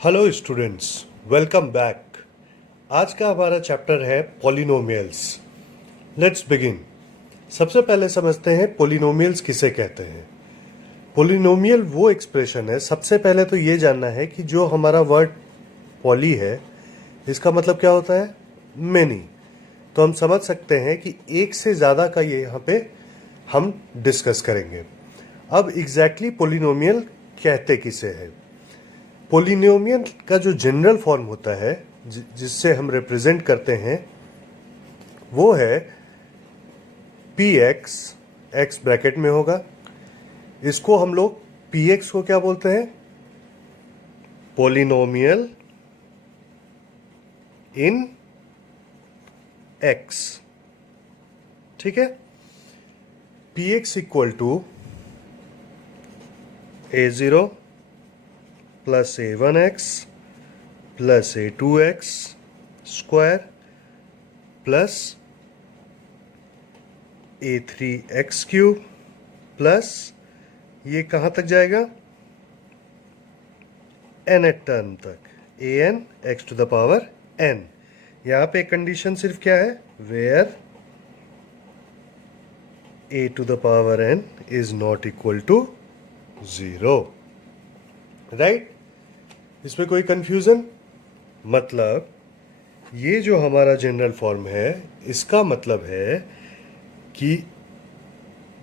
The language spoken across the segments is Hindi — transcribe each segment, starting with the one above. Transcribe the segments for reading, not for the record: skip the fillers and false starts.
Hello students, welcome back. आज का हमारा चैप्टर है पॉलिनोमियल्स। Let's begin. सबसे पहले समझते हैं पॉलिनोमियल्स किसे कहते हैं। पॉलिनोमियल वो एक्सप्रेशन है, सबसे पहले तो ये जानना है कि जो हमारा वर्ड पॉली है इसका मतलब क्या होता है, मेनी। तो हम समझ सकते हैं कि एक से ज़्यादा का ये यहाँ पे हम डिस्कस करेंगे। अब एग्जैक्टली पॉलिनोमियल कहते किसे है। पोलिनोमियल का जो जनरल फॉर्म होता है जिससे हम रिप्रेजेंट करते हैं वो है पी एक्स, एक्स ब्रैकेट में होगा। इसको हम लोग पी एक्स को क्या बोलते हैं, पोलिनोमियल इन एक्स। ठीक है, p x equal to A0 plus A1x plus A2x square plus A3x cube plus ये कहाँ तक जाएगा, n टर्म तक, an x to the power n। यहाँ पे कंडीशन सिर्फ क्या है, where a to the power n is not equal to 0। Right, इसमें कोई कंफ्यूजन? मतलब ये जो हमारा जनरल फॉर्म है इसका मतलब है कि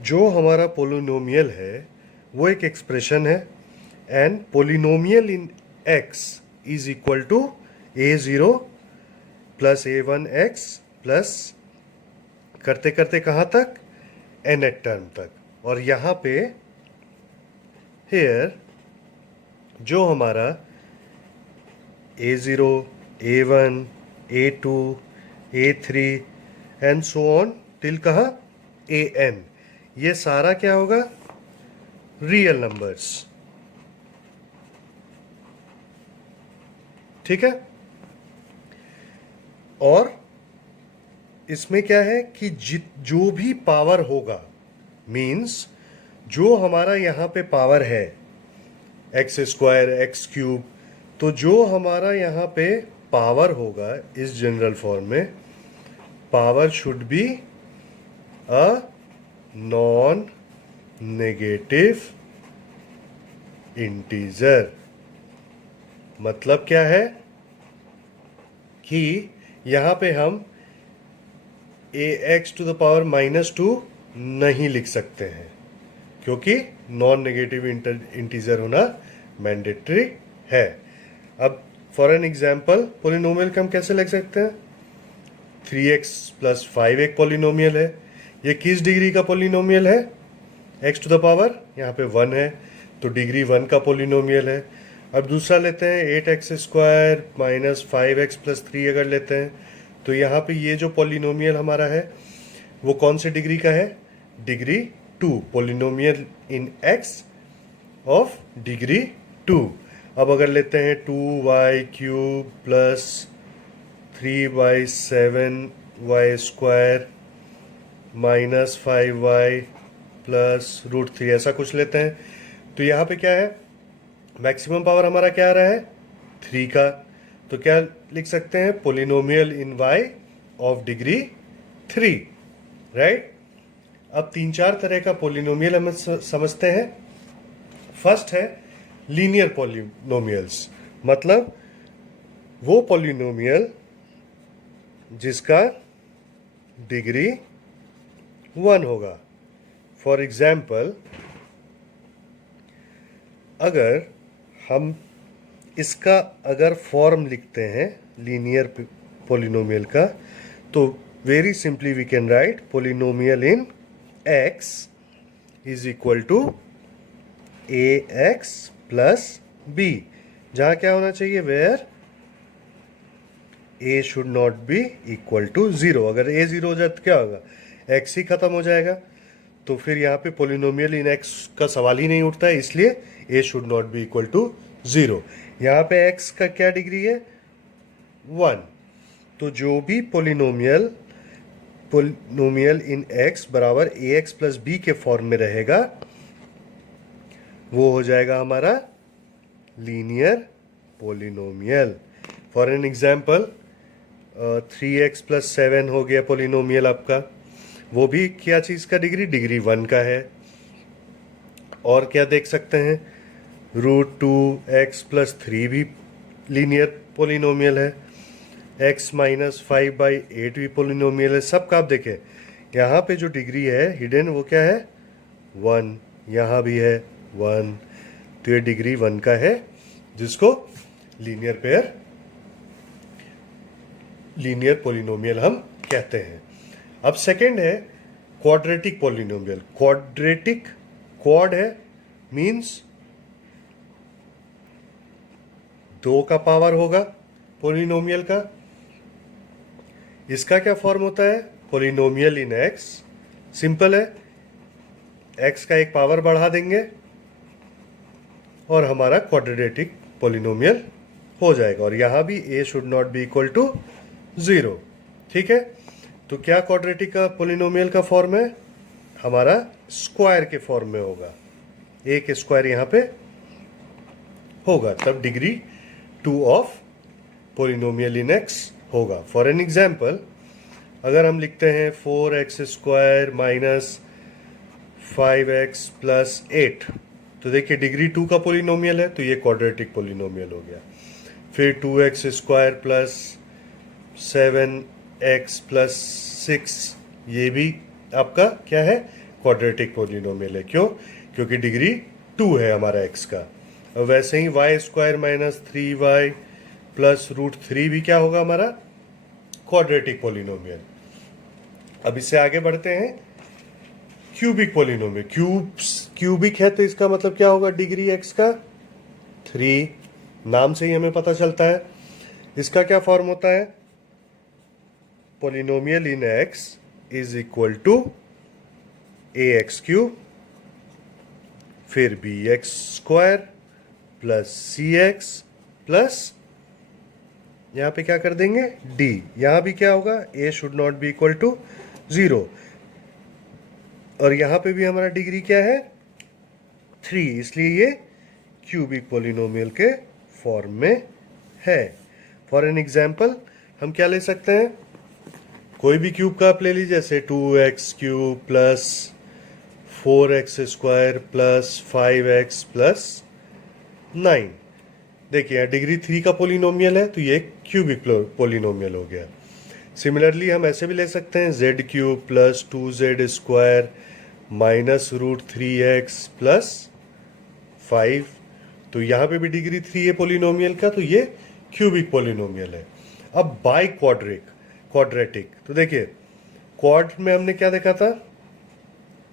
जो हमारा पोलिनोमियल है वो एक एक्सप्रेशन है and polynomial in x is equal to A0 plus A1x plus करते करते कहाँ तक, nth टर्म तक। और यहाँ पे हेयर जो हमारा A0, A1, A2, A3 and so on till कहाँ, AN, ये सारा क्या होगा, रियल नंबर्स। ठीक है, और इसमें क्या है कि जो भी पावर होगा, मीन्स जो हमारा यहाँ पे पावर है एक्स स्क्वायर, एक्स क्यूब, तो जो हमारा यहाँ पे पावर होगा इस जनरल फॉर्म में, power should be a non negative integer. मतलब क्या है कि यहाँ पे हम ax टू द पावर -2 नहीं लिख सकते हैं क्योंकि नॉन नेगेटिव इंटीजर होना मैंडेटरी है। अब फॉर एन एग्जाम्पल पोलिनोमियल को हम कैसे लिख सकते हैं, 3x प्लस 5 एक पोलिनोमियल है। ये किस डिग्री का पोलिनोमियल है, x टू द पावर यहाँ पे 1 है तो डिग्री 1 का पोलिनोमियल है। अब दूसरा लेते हैं 8x square minus 5x plus 3 अगर लेते हैं तो यहाँ पे ये जो पोलिनोमियल हमारा है वो कौन से डिग्री का है, degree 2, polynomial in x of degree 2। अब अगर लेते हैं 2y cube plus 3y7y square minus 5y plus √3, ऐसा कुछ लेते हैं तो यहाँ पे क्या है, मैक्सिमम पावर हमारा क्या आ रहा है, 3 का। तो क्या लिख सकते हैं, polynomial in y of degree 3। Right, अब 3-4 तरह का पोलिनोमियल हम समझते हैं। फर्स्ट है लीनियर पॉलिनोमियल्स, मतलब वो पॉलिनोमियल जिसका डिग्री 1 होगा। फॉर एग्जाम्पल, अगर हम इसका अगर फॉर्म लिखते हैं लीनियर पॉलिनोमियल का, तो very simply we can write polynomial in x is equal to ax plus b, जहां क्या होना चाहिए, where a should not be equal to 0। अगर a 0 हो जाए तो क्या होगा, x ही खत्म हो जाएगा। तो फिर यहाँ पे पोलिनोमियल इन x का सवाल ही नहीं उठता है, इसलिए a should not be equal to 0। यहाँ पे x का क्या डिग्री है, 1। तो जो भी पोलिनोमियल इन x बराबर ax प्लस b के फॉर्म में रहेगा वो हो जाएगा हमारा linear polynomial. For an example 3x+7 हो गया पोलिनोमियल आपका, वो भी क्या चीज़ का डिग्री, डिग्री 1 का है। और क्या देख सकते हैं, √2x+3 भी लीनियर पोलिनोमियल है, x-5/8 भी पोलिनोमियल है। सबका आप देखें यहाँ पे जो डिग्री है हिडन वो क्या है, 1, यहाँ भी है 1, तो ये डिग्री 1 का है, जिसको लीनियर पेयर, लीनियर पोलिनोमियल हम कहते हैं। अब सेकंड है क्वाड्रेटिक पोलिनोमियल। क्वाड्रेटिक, क्वाड है मींस 2 का पावर होगा पोलिनोमियल का। इसका क्या फॉर्म होता है, पोलिनोमियल इन एक्स। सिंपल है, एक्स का एक पावर बढ़ा देंगे और हमारा क्वाड्रेटिक पोलिनोमियल हो जाएगा। और यहां भी a should not be equal to 0। ठीक है, तो क्या क्वाड्रेटिक का पोलिनोमियल का फॉर्म है, हमारा स्क्वायर के फॉर्म में होगा, a के स्क्वायर यहां पे होगा, तब degree 2 of polynomial in x होगा। फॉर एन एग्जाम्पल अगर हम लिखते हैं 4x² माइनस 5x+8, तो देखिए डिग्री 2 का पोलिनोमियल है, तो ये क्वाड्रेटिक पोलिनोमियल हो गया। फिर 2x² प्लस 7x+6, ये भी आपका क्या है, क्वाड्रेटिक पोलिनोमियल है। क्यों, क्योंकि डिग्री 2 है हमारा x का। और वैसे ही y² माइनस 3y प्लस √3 भी क्या होगा, हमारा क्वाड्रेटिक पोलिनोमियल। अब इससे आगे बढ़ते हैं, क्यूबिक पोलिनोमियल। क्यूबिक है तो इसका मतलब क्या होगा, डिग्री x का 3, नाम से ही हमें पता चलता है। इसका क्या फॉर्म होता है, polynomial in x is equal to ax3 फिर bx² प्लस cx प्लस यहां पे क्या कर देंगे d। यहां भी क्या होगा, a should not be equal to 0, और यहां पे भी हमारा डिग्री क्या है 3, इसलिए ये क्यूबिक पोलिनोमियल के फॉर्म में है। फॉर एन एग्जाम्पल हम क्या ले सकते हैं, कोई भी क्यूब का आप ले लीजिए, जैसे 2x³ plus 4x² plus 5x+9। देखिए यहाँ डिग्री 3 का पोलिनोमियल है, तो ये क्यूबिक पोलिनोमियल हो गया। सिमिलरली हम ऐसे भी ले सकते हैं z³ plus 2z² minus √3x+5, तो यहाँ पे भी डिग्री 3 है पोलिनोमियल का, तो ये क्यूबिक पोलिनोमियल है। अब बाई क्वाड्रेटिक, तो देखिए क्वाड में हमने क्या देखा था,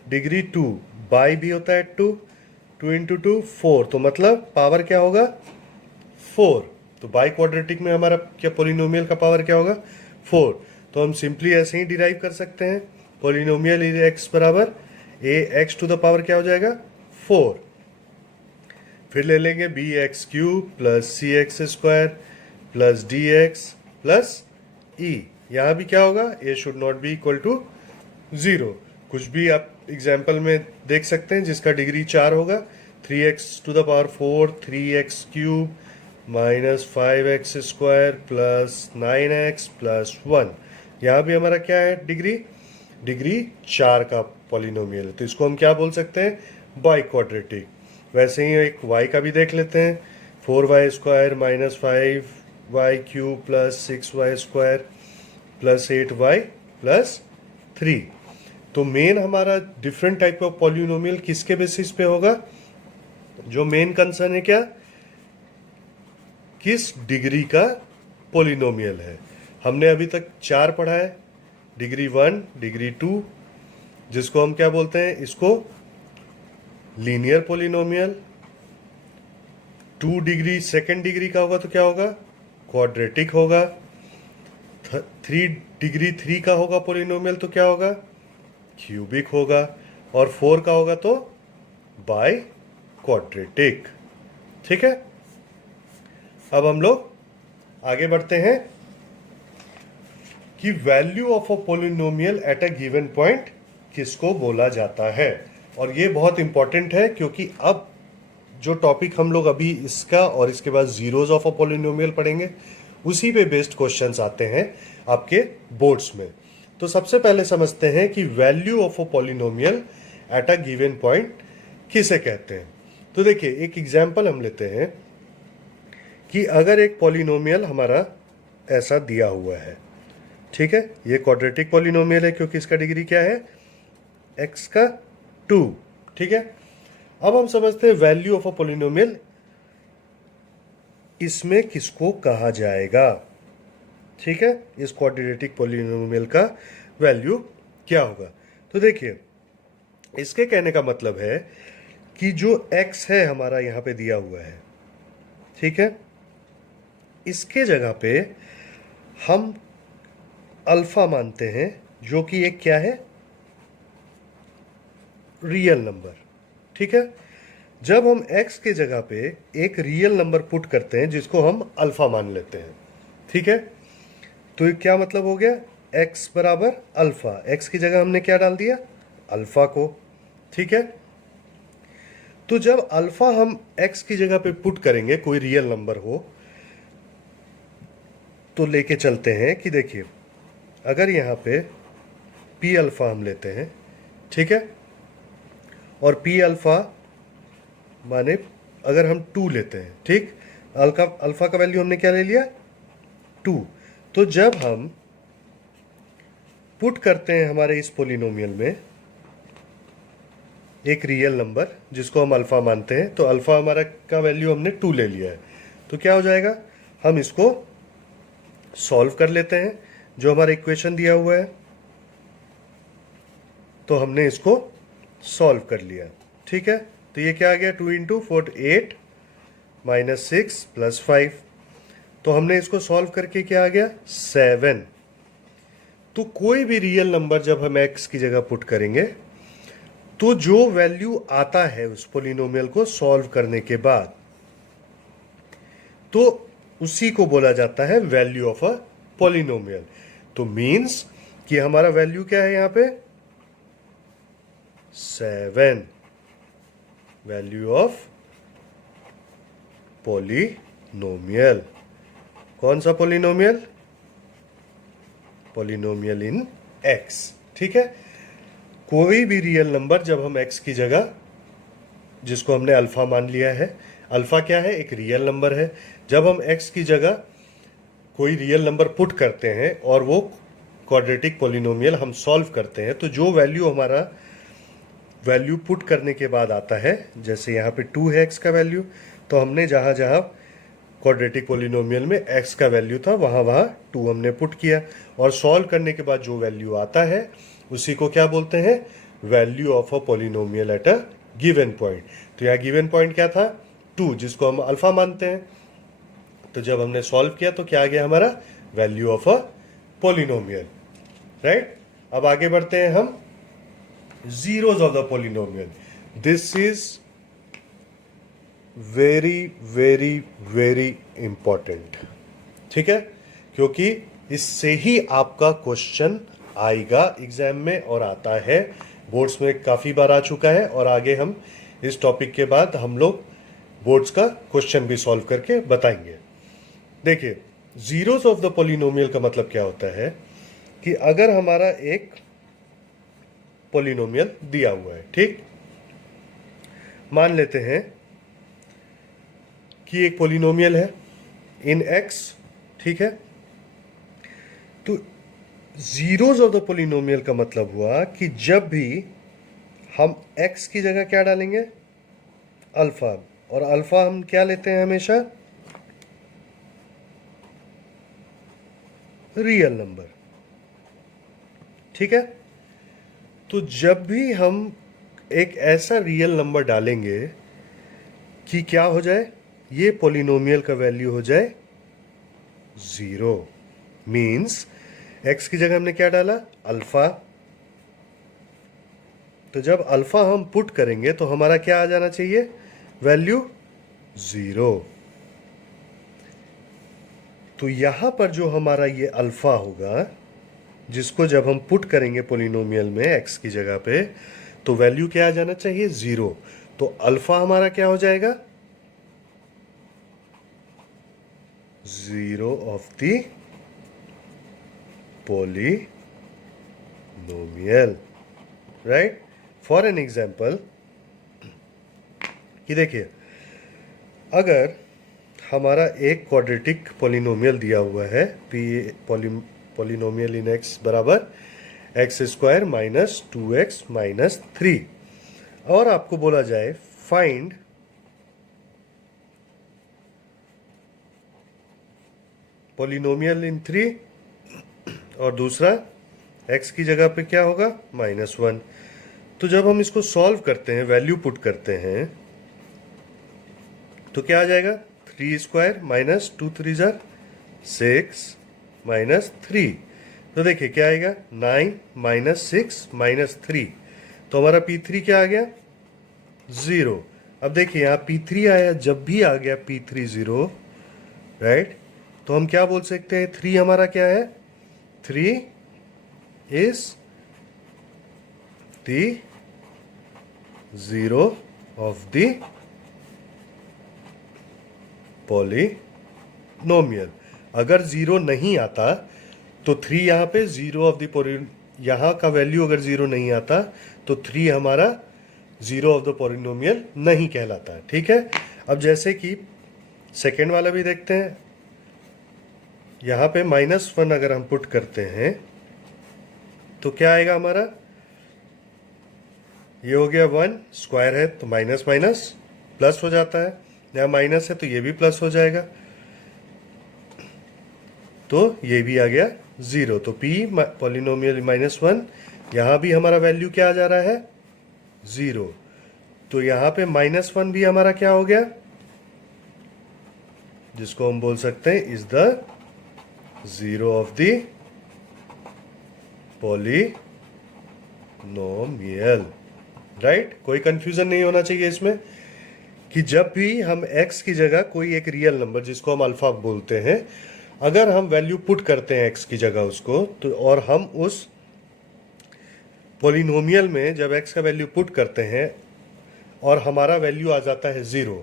डिग्री 2, बाई भी होता है 2, 2 × 2 4, तो मतलब पावर क्या होगा 4। तो बाई क्वाड्रेटिक में हमारा क्या पोलिनोमियल का पावर क्या होगा 4। तो हम सिंपली ऐसे ही डिराइव कर सकते हैं, पोलिनोमियल इन x बराबर ax² क्या हो जाएगा 4। फिर ले लेंगे bx³ plus cx² plus dx plus e। यहाँ भी क्या होगा, a should not be equal to 0। कुछ भी आप एग्जाम्पल में देख सकते हैं जिसका डिग्री 4 होगा, 3x⁴ 3x³ minus 5x² plus 9x plus 1। यहाँ भी हमारा क्या है, डिग्री 4 का पॉलिनोमियल है, तो इसको हम क्या बोल सकते हैं, बाई क्वाड्रेटिक। वैसे ही एक y का भी देख लेते हैं, 4y² minus 5y³ plus 6y² plus 8y plus 3। तो मेन हमारा डिफरेंट टाइप ऑफ पॉलिनोमियल किसके बेसिस पे होगा, जो मेन कंसर्न है क्या, किस डिग्री का पॉलिनोमियल है। हमने अभी तक 4 पढ़ा है, डिग्री 1, डिग्री 2, जिसको हम क्या बोलते हैं, इसको linear polynomial. 2 degree second degree का होगा तो क्या होगा, क्वाड्रेटिक होगा। 3 डिग्री 3 का होगा पॉलिनोमियल तो क्या होगा, क्यूबिक होगा। और 4 का होगा तो बाय क्वाड्रेटिक। ठीक है, अब हम लोग आगे बढ़ते हैं कि value of a polynomial at a given point किसको बोला जाता है। और ये बहुत इंपॉर्टेंट है, क्योंकि अब जो टॉपिक हम लोग अभी इसका और इसके बाद जीरोज ऑफ अ पॉलिनोमियल पढ़ेंगे, उसी पे बेस्ड क्वेश्चंस आते हैं आपके बोर्ड्स में। तो सबसे पहले समझते हैं कि value of a polynomial at a given point किसे कहते हैं। तो देखिए, एक एग्जांपल हम लेते हैं कि अगर एक पॉलिनोमियल हमारा ऐसा दिया हुआ है, ठीक है, ये क्वाड्रेटिक पॉलिनोमियल है क्योंकि इसका डिग्री क्या है, x का 2, ठीक है। अब हम समझते हैं वैल्यू ऑफ अ पॉलिनोमियल, इसमें किसको कहा जाएगा, ठीक है, इस क्वाड्रेटिक पॉलिनोमियल का वैल्यू क्या होगा। तो देखिए, इसके कहने का मतलब है कि जो x है हमारा यहां पे दिया हुआ है, ठीक है, इसके जगह पे हम अल्फा मानते हैं, जो कि एक क्या है, रियल नंबर, ठीक है। जब हम x के जगह पे एक रियल नंबर पुट करते हैं जिसको हम अल्फा मान लेते हैं, ठीक है, तो ये क्या मतलब हो गया, x बराबर अल्फा, x की जगह हमने क्या डाल दिया, अल्फा को, ठीक है। तो जब अल्फा हम x की जगह पे पुट करेंगे, कोई रियल नंबर हो, तो लेके चलते हैं कि देखिए, अगर यहाँ पे p अल्फा हम लेते हैं, ठीक है, और p अल्फा माने अगर हम 2 लेते हैं, ठीक, अल्फा का वैल्यू हमने क्या ले लिया, 2। तो जब हम पुट करते हैं हमारे इस पोलिनोमियल में एक रियल नंबर जिसको हम अल्फा मानते हैं, तो अल्फा हमारा का वैल्यू हमने 2 ले लिया है, तो क्या हो जाएगा, हम इसको सॉल्व कर लेते हैं, जो हमारा इक्वेशन दिया हुआ है, तो हमने इसको सॉल्व कर लिया, ठीक है। तो ये क्या आ गया, 2 इंटू 4 8 माइनस 6 प्लस 5, तो हमने इसको सॉल्व करके क्या आ गया, 7। तो कोई भी रियल नंबर जब हम x की जगह पुट करेंगे, तो जो वैल्यू आता है उस पोलिनोमियल को सॉल्व करने के बाद, तो उसी को बोला जाता है वैल्यू ऑफ अ पॉलिनोमियल। तो मींस कि हमारा वैल्यू क्या है यहां पे, 7, वैल्यू ऑफ पॉलिनोमियल। कौन सा पॉलिनोमियल, पॉलिनोमियल इन x, ठीक है। कोई भी रियल नंबर जब हम x की जगह, जिसको हमने अल्फा मान लिया है, अल्फा क्या है, एक रियल नंबर है, जब हम x की जगह कोई रियल नंबर पुट करते हैं और वो क्वाड्रेटिक पॉलिनोमियल हम सॉल्व करते हैं, तो जो वैल्यू हमारा वैल्यू पुट करने के बाद आता है, जैसे यहाँ पे 2 है x का वैल्यू, तो हमने जहाँ जहाँ क्वाड्रेटिक पॉलिनोमियल में x का वैल्यू था वहाँ वहाँ 2 हमने पुट किया, और सॉल्व करने के बाद जो वैल्यू आता है उसी को क्या बोलते हैं, value of a polynomial at a given point. तो यहाँ गिवन पॉइंट क्या था, 2, जिसको हम अल्फा मानते हैं। तो जब हमने सॉल्व किया तो क्या आ गया हमारा, value of a polynomial, right. अब आगे बढ़ते हैं हम, zeros of the polynomial. This is very very very important, ठीक है, क्योंकि इससे ही आपका क्वेश्चन आएगा एग्जाम में, और आता है बोर्ड्स में, काफी बार आ चुका है, और आगे हम इस टॉपिक के बाद हम लोग बोर्ड्स का क्वेश्चन भी सॉल्व करके बताएंगे। देखिए, जीरोस ऑफ द पॉलिनोमियल का मतलब क्या होता है कि अगर हमारा एक पॉलिनोमियल दिया हुआ है, ठीक, मान लेते हैं कि एक पॉलिनोमियल है इन x, ठीक है। तो जीरोस ऑफ द पॉलिनोमियल का मतलब हुआ कि जब भी हम x की जगह क्या डालेंगे, अल्फा, और अल्फा हम क्या लेते हैं हमेशा, रियल नंबर, ठीक है। तो जब भी हम एक ऐसा रियल नंबर डालेंगे कि क्या हो जाए, ये पॉलिनोमियल का वैल्यू हो जाए 0, मीन्स x की जगह हमने क्या डाला, अल्फा, तो जब अल्फा हम पुट करेंगे तो हमारा क्या आ जाना चाहिए, वैल्यू 0। तो यहां पर जो हमारा ये अल्फा होगा, जिसको जब हम पुट करेंगे पॉलिनोमियल में x की जगह पे, तो वैल्यू क्या आ जाना चाहिए, 0। तो अल्फा हमारा क्या हो जाएगा, zero of the polynomial, right? For an example, कि देखिए अगर हमारा एक क्वाड्रेटिक पॉलिनोमियल दिया हुआ है पॉलिनोमियल इन एक्स बराबर x square minus 2x minus 3, और आपको बोला जाए फाइंड पॉलिनोमियल इन 3, और दूसरा x की जगह पे क्या होगा -1। तो जब हम इसको सॉल्व करते हैं, वैल्यू पुट करते हैं, तो क्या आ जाएगा 3 स्क्वायर माइनस 2 3 जार 6 माइनस 3। तो देखिए क्या आएगा 9 माइनस 6 माइनस 3, तो हमारा P3 क्या आ गया 0। अब देखिए यहाँ P3 आया, जब भी आ गया P3 0, राइट, तो हम क्या बोल सकते हैं 3 हमारा क्या है, 3 is the zero of the polynomial. अगर 0 नहीं आता तो 3 यहाँ पे जीरो ऑफ द यहाँ का वैल्यू अगर 0 नहीं आता तो 3 हमारा जीरो ऑफ द पॉलिनोमियल नहीं कहलाता है। ठीक है, अब जैसे कि सेकेंड वाला भी देखते हैं, यहाँ पे -1 अगर हम पुट करते हैं तो क्या आएगा हमारा, ये हो गया 1, स्क्वायर है तो माइनस माइनस प्लस हो जाता है, यहाँ माइनस है तो ये भी प्लस हो जाएगा, तो ये भी आ गया 0। तो P पॉलिनोमियल -1, यहाँ भी हमारा वैल्यू क्या आ जा रहा है 0, तो यहाँ पे -1 भी हमारा क्या हो गया, जिसको हम बोल सकते हैं is the zero of the polynomial, right. कोई कंफ्यूजन नहीं होना चाहिए इसमें कि जब भी हम x की जगह कोई एक रियल नंबर जिसको हम अल्फा बोलते हैं, अगर हम वैल्यू पुट करते हैं x की जगह उसको, तो और हम उस पॉलिनोमियल में जब x का वैल्यू पुट करते हैं और हमारा वैल्यू आ जाता है 0,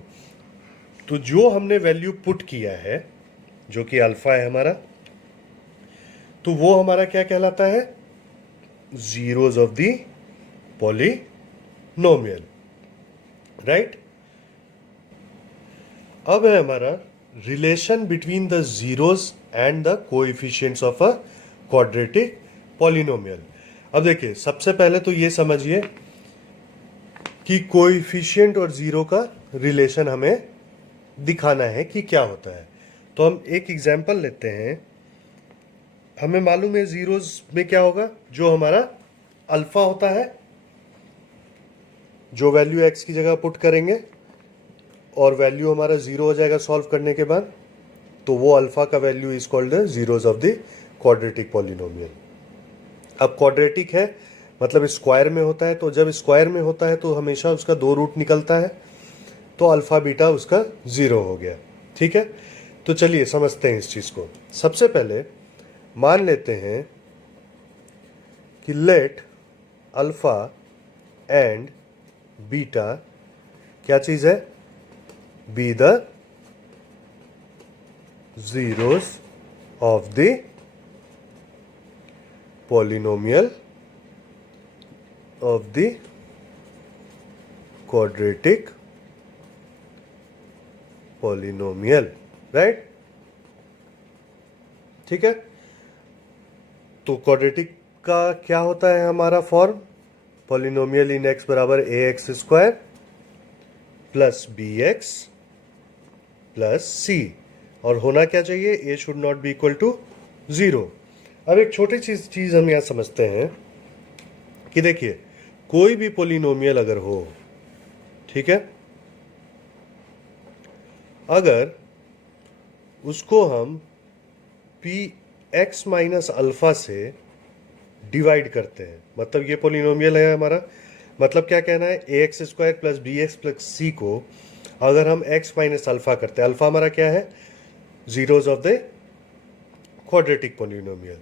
तो जो हमने वैल्यू पुट किया है जो कि अल्फा है हमारा, तो वो हमारा क्या कहलाता है, zeros of the polynomial, right. अब है हमारा relation between the zeros and the coefficients of a quadratic polynomial. अब देखिए सबसे पहले तो ये समझिए कि कोएफिशिएंट और जीरो का रिलेशन हमें दिखाना है कि क्या होता है। तो हम एक एग्जांपल लेते हैं, हमें मालूम है जीरोज में क्या होगा, जो हमारा अल्फा होता है, जो वैल्यू एक्स की जगह पुट करेंगे और वैल्यू हमारा 0 हो जाएगा सॉल्व करने के बाद, तो वो अल्फा का value is called the zeros of the quadratic polynomial. अब क्वाड्रेटिक है मतलब स्क्वायर में होता है, तो जब स्क्वायर में होता है तो हमेशा उसका 2 रूट निकलता है, तो अल्फा बीटा उसका 0 हो गया। ठीक है, तो चलिए समझते हैं इस चीज को। सबसे पहले मान लेते हैं कि लेट अल्फा एंड बीटा क्या चीज है, be the zeros of the polynomial of the quadratic polynomial, right. ठीक है, तो क्वाड्रेटिक का क्या होता है हमारा फॉर्म, पॉलिनोमियल इन एक्स बराबर a x square plus b x plus c, और होना क्या चाहिए, a should not be equal to 0। अब एक छोटी चीज हम यहां समझते हैं कि देखिए कोई भी पॉलिनोमियल अगर हो, ठीक है, अगर उसको हम पी एक्स माइनस अल्फा से डिवाइड करते हैं, मतलब ये पॉलिनोमियल है हमारा, मतलब क्या कहना है, a x square plus b x plus c को अगर हम एक्स माइनस अल्फा करते हैं, अल्फा हमारा क्या है, zeros of the quadratic polynomial,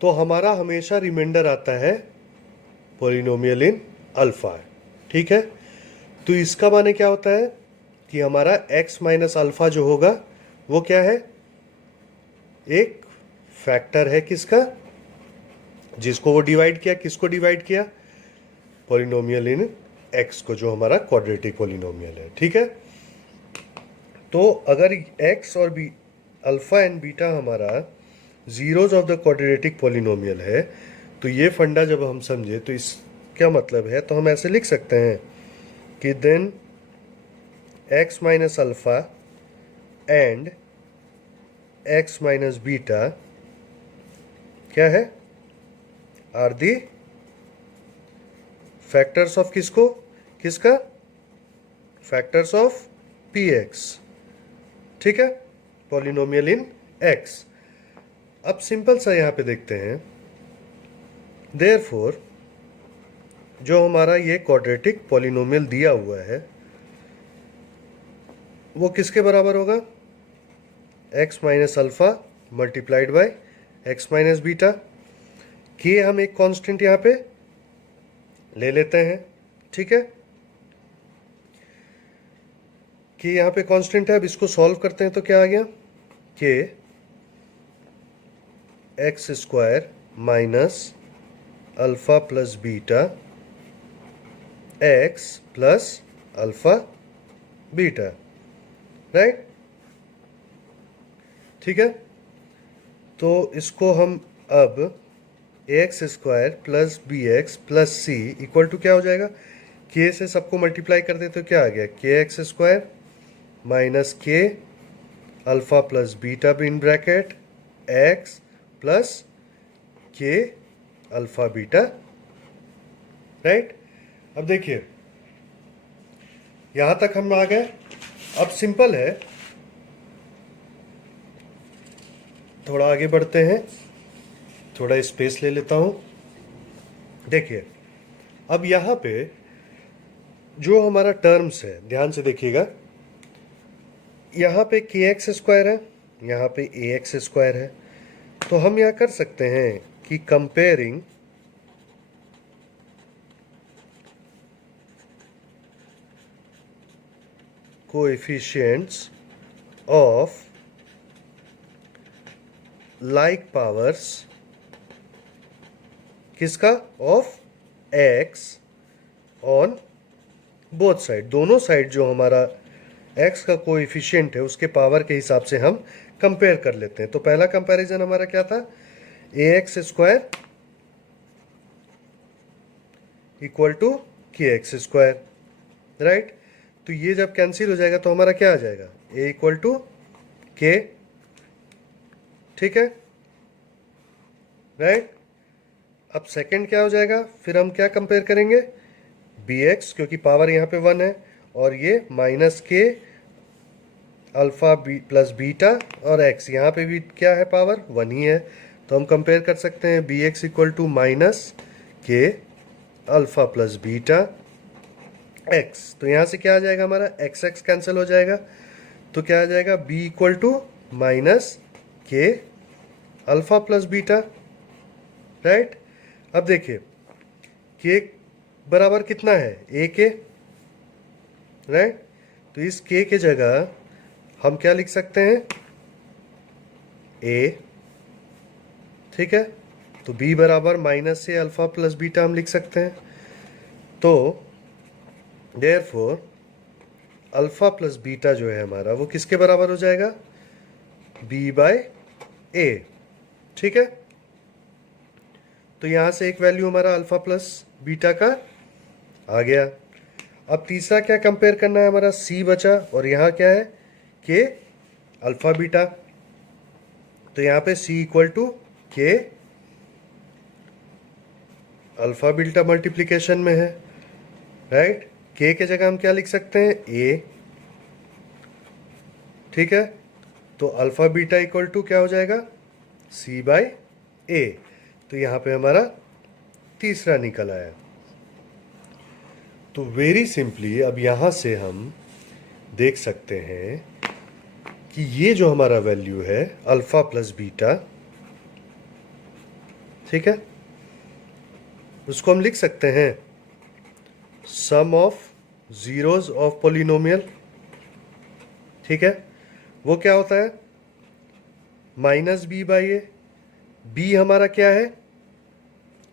तो हमारा हमेशा रिमाइंडर आता है पॉलिनोमियल इन अल्फा। ठीक है, तो इसका माने क्या होता है कि हमारा x माइनस अल्फा जो होगा वो क्या है, एक फैक्टर है किसका, जिसको वो डिवाइड किया, किसको डिवाइड किया, पॉलिनोमियल इन एक्स को, जो हमारा क्वाड्रेटिक पॉलिनोमियल है। ठीक है, तो अगर एक्स और बी, अल्फा एंड बीटा हमारा zeros of the quadratic polynomial है, तो ये फंडा जब हम समझे तो इसका मतलब है, तो हम ऐसे लिख सकते हैं कि then x minus alpha and x minus beta क्या है, आर दी फैक्टर्स ऑफ किसको, किसका, फैक्टर्स ऑफ पी एक्स। ठीक है, पॉलिनोमियल इन एक्स। अब सिंपल सा यहां पे देखते हैं, देयरफॉर जो हमारा ये क्वाड्रेटिक पॉलिनोमियल दिया हुआ है वो किसके बराबर होगा, x minus alpha multiplied by x minus beta. के हम एक कांस्टेंट यहां पे ले लेते हैं। ठीक है, कि यहां पे कांस्टेंट है, अब इसको सॉल्व करते हैं तो क्या आ गया, k x square minus alpha plus beta x plus alpha beta, right. ठीक है, तो इसको हम अब x square plus b x plus c equal to क्या हो जाएगा, के से सबको मल्टीप्लाई कर देते तो क्या आ गया, k x square minus k alpha plus beta in bracket x plus के अल्फा बीटा, राइट। अब देखिए यहां तक हम आ गए। अब सिंपल है, थोड़ा आगे बढ़ते हैं, थोड़ा स्पेस ले लेता हूं। देखिए अब यहां पे जो हमारा टर्म्स है, ध्यान से देखिएगा, यहां पे के एक्स स्क्वायर है, यहां पे ए एक्स स्क्वायर है, तो हम यहां कर सकते हैं कि comparing coefficients of like powers, किसका, of x on both side, दोनों साइड जो हमारा एक्स का कोएफिशिएंट है उसके पावर के हिसाब से हम कंपेयर कर लेते हैं। तो पहला कंपैरिजन हमारा क्या था, ए एक्स स्क्वायर इक्वल टू के एक्स स्क्वायर, राइट। तो ये जब कैंसिल हो जाएगा तो हमारा क्या आ जाएगा, ए इक्वल टू के। ठीक है, राइट। अब सेकंड क्या हो जाएगा, फिर हम क्या कंपेयर करेंगे, बी एक्स, क्योंकि पावर यहाँ पे 1 है, और ये minus k alpha B plus beta, और एक्स यहाँ पे भी क्या है, पावर 1 ही है, तो हम कंपेयर कर सकते हैं b x equal to minus k alpha plus beta x. तो यहाँ से क्या आ जाएगा, हमारा एक्स एक्स कैंसिल हो जाएगा, तो क्या आ जाएगा, B equal to minus k alpha plus beta, right. अब देखिए के बराबर कितना है, ए के, राइट। तो इस के के जगह हम क्या लिख सकते हैं, ए। ठीक है, तो बी बराबर माइनस से अल्फा प्लस बीटा हम लिख सकते हैं। तो देयरफॉर अल्फा प्लस बीटा जो है हमारा वो किसके बराबर हो जाएगा, बी बाय ए। ठीक है, तो यहां से एक वैल्यू हमारा अल्फा प्लस बीटा का आ गया। अब तीसरा क्या कंपेयर करना है, हमारा सी बचा, और यहां क्या है, के अल्फा बीटा। तो यहां पे सी इक्वल टू के अल्फा बीटा मल्टीप्लीकेशन में है, राइट। के के जगह हम क्या लिख सकते हैं, ए। ठीक है, तो अल्फा बीटा इक्वल टू क्या हो जाएगा, सी बाय ए। तो यहां पे हमारा तीसरा निकल आया। तो वेरी सिंपली अब यहां से हम देख सकते हैं कि ये जो हमारा वैल्यू है अल्फा प्लस बीटा, ठीक है, उसको हम लिख सकते हैं sum of zeros of polynomial. ठीक है, वो क्या होता है, minus b by a. B हमारा क्या है,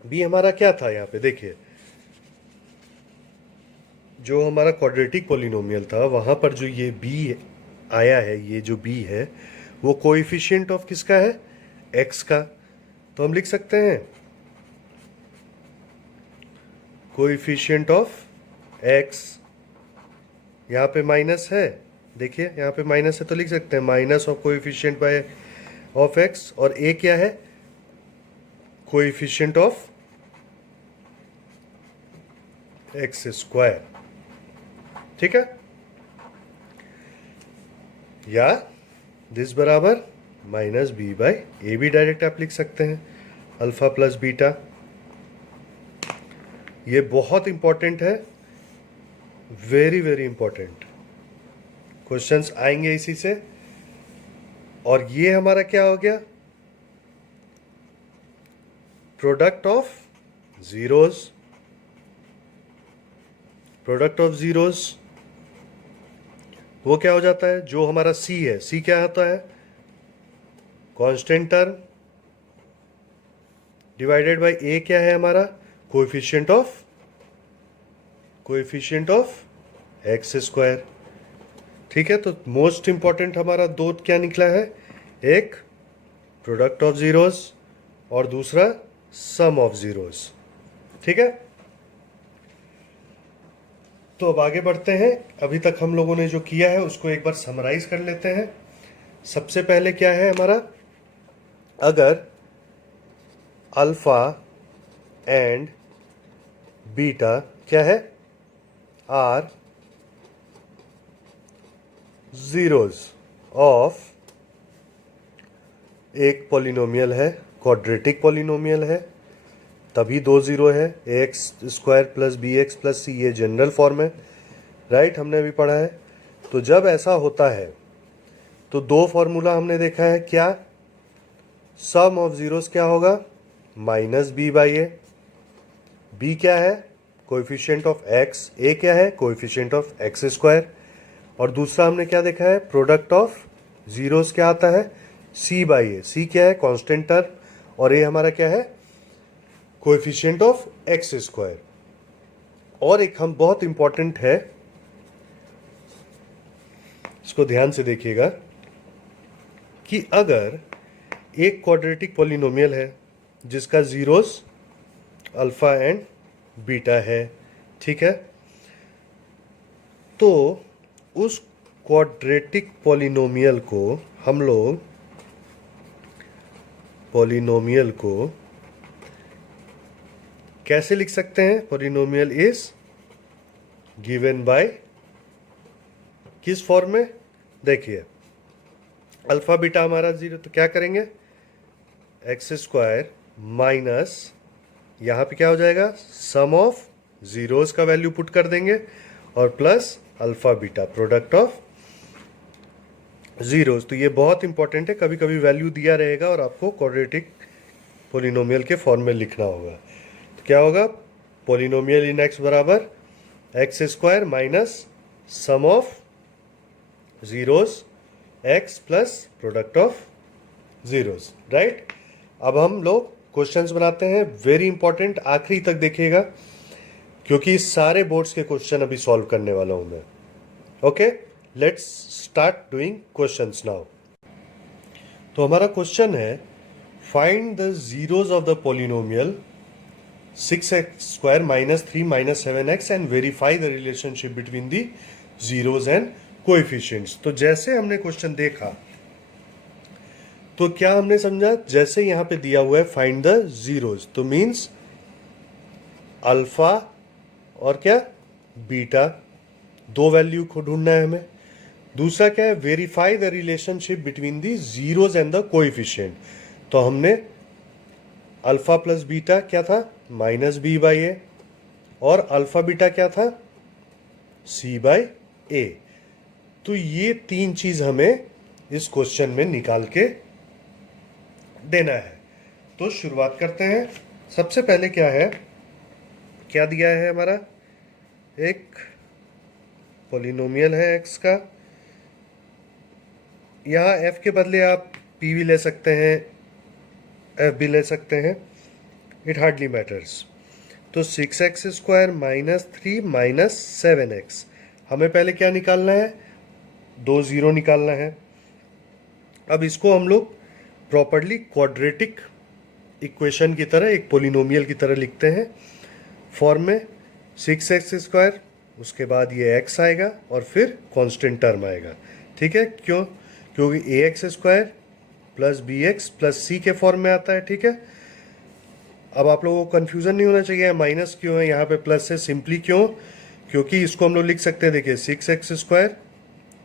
बी हमारा क्या था यहाँ पे देखिए, जो हमारा क्वाड्रेटिक पॉलिनोमियल था वहां पर जो ये बी आया है, ये जो बी है वो कोएफिशिएंट ऑफ किसका है, एक्स का। तो हम लिख सकते हैं कोएफिशिएंट ऑफ एक्स, यहाँ पे माइनस है, देखिए यहाँ पे माइनस है तो लिख सकते हैं minus of coefficient by of x, और ए क्या है, कोएफिशिएंट ऑफ एक्स स्क्वायर। ठीक है, या दिस बराबर माइनस बी बाई ए भी डायरेक्ट आप लिख सकते हैं, अल्फा प्लस बीटा। ये बहुत इंपॉर्टेंट है, वेरी वेरी इंपॉर्टेंट क्वेश्चंस आएंगे इसी से। और ये हमारा क्या हो गया, product of zeros, product of zeros वो क्या हो जाता है, जो हमारा सी है, सी क्या होता है, कांस्टेंट टर्म डिवाइडेड बाय ए क्या है हमारा, कोएफिशिएंट ऑफ एक्स स्क्वायर। ठीक है, तो मोस्ट इंपॉर्टेंट हमारा दो क्या निकला है, एक प्रोडक्ट ऑफ जीरोस और दूसरा सम ऑफ जीरोस। ठीक है, तो अब आगे बढ़ते हैं। अभी तक हम लोगों ने जो किया है उसको एक बार समराइज कर लेते हैं। सबसे पहले क्या है हमारा, अगर अल्फा एंड बीटा क्या है, आर जीरोज ऑफ एक पॉलिनोमियल है, क्वाड्रेटिक पॉलिनोमियल है, तभी दो जीरो है, x square plus b x plus c, ये जनरल फॉर्म है, राइट, हमने अभी पढ़ा है। तो जब ऐसा होता है तो दो फॉर्मूला हमने देखा है, क्या, सम ऑफ जीरोस क्या होगा, minus b by a. B क्या है, कोएफिशिएंट ऑफ एक्स, ए क्या है, कोएफिशिएंट ऑफ एक्स स्क्वायर। और दूसरा हमने क्या देखा है, प्रोडक्ट ऑफ जीरोस क्या आता है, सी बाई ए। सी क्या है, कांस्टेंट टर्म, और ए हमारा क्या है, कोएफिशिएंट ऑफ एक्स स्क्वायर। और एक हम बहुत इंपॉर्टेंट है, इसको ध्यान से देखिएगा, कि अगर एक क्वाड्रेटिक पॉलिनोमियल है जिसका जीरोस अल्फा एंड बीटा है, ठीक है, तो उस क्वाड्रेटिक पॉलिनोमियल को हम लोग पॉलिनोमियल को कैसे लिख सकते हैं, पॉलिनोमियल इज गिवन बाय, किस फॉर्म में, देखिए अल्फा बीटा हमारा जीरो, तो क्या करेंगे, एक्स स्क्वायर माइनस, यहां पे क्या हो जाएगा, सम ऑफ जीरोस का वैल्यू पुट कर देंगे, और plus alpha beta product of zeros. तो ये बहुत इंपॉर्टेंट है, कभी कभी वैल्यू दिया रहेगा और आपको क्वाड्रेटिक पॉलिनोमियल के फॉर्म में लिखना होगा। तो क्या होगा, पॉलिनोमियल इन एक्स बराबर x square minus sum of zeros x plus product of zeros, right. अब हम लोग क्वेश्चंस बनाते हैं, वेरी इंपॉर्टेंट, आखिरी तक देखिएगा क्योंकि सारे बोर्ड्स के क्वेश्चन अभी सॉल्व करने वाला हूं मैं। Okay, let's start doing questions now. तो हमारा क्वेश्चन है, find the zeros of the polynomial 6x square minus 3 minus 7x and verify the relationship between the zeros and coefficients. तो जैसे हमने क्वेश्चन देखा तो क्या हमने समझा, जैसे यहां पे दिया हुआ है फाइंड द जीरोस, तो मींस अल्फा और क्या, बीटा, दो वैल्यू को ढूंढना है हमें। दूसरा क्या है, verify the relationship between the zeros and the coefficient. तो हमने अल्फा प्लस बीटा क्या था, माइनस बी बाई ए, और अल्फा बीटा क्या था, सी बाई ए। तो ये तीन चीज हमें इस क्वेश्चन में निकाल के देना है। तो शुरुआत करते हैं। सबसे पहले क्या है, क्या दिया है हमारा, एक पॉलिनोमियल है एक्स का, यहां एफ के बदले आप p भी ले सकते हैं, f भी ले सकते हैं, इट हार्डली मैटर्स। तो 6x² माइनस 3 माइनस 7x, हमें पहले क्या निकालना है, 2 0 निकालना है। अब इसको हम लोग प्रॉपरली क्वाड्रेटिक इक्वेशन की तरह, एक पोलिनोमियल की तरह लिखते हैं फॉर्म में। 6x², उसके बाद ये x आएगा और फिर कांस्टेंट टर्म आएगा। ठीक है, क्यों? क्योंकि ax² plus bx plus c के फॉर्म में आता है। ठीक है, अब आप लोगों को कन्फ्यूजन नहीं होना चाहिए माइनस क्यों है यहाँ पे प्लस है, सिंपली क्यों, क्योंकि इसको हम लोग लिख सकते हैं, देखिए 6x²